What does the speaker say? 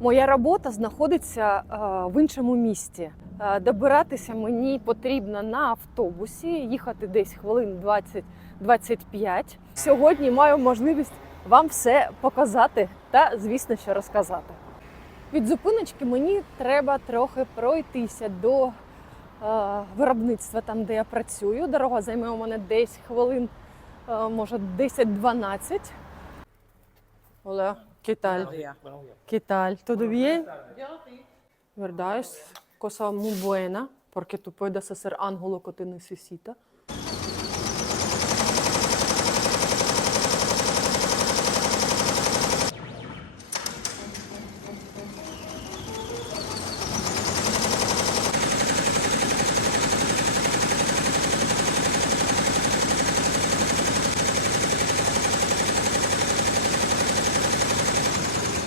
Моя робота знаходиться е, в іншому місті. Е, Добиратися мені потрібно на автобусі, їхати десь хвилин 20-25. Сьогодні маю можливість вам все показати та, звісно, що розказати. Від зупиночки мені треба трохи пройтися до е, виробництва, там, де я працюю. Дорога займе у мене десь хвилин, може, 10-12. Hola, ¿qué tal? Buenos días. ¿Qué tal? ¿Todo bien? ¿Verdad? Es cosa muy buena porque tú puedes hacer ángulo que te necesita.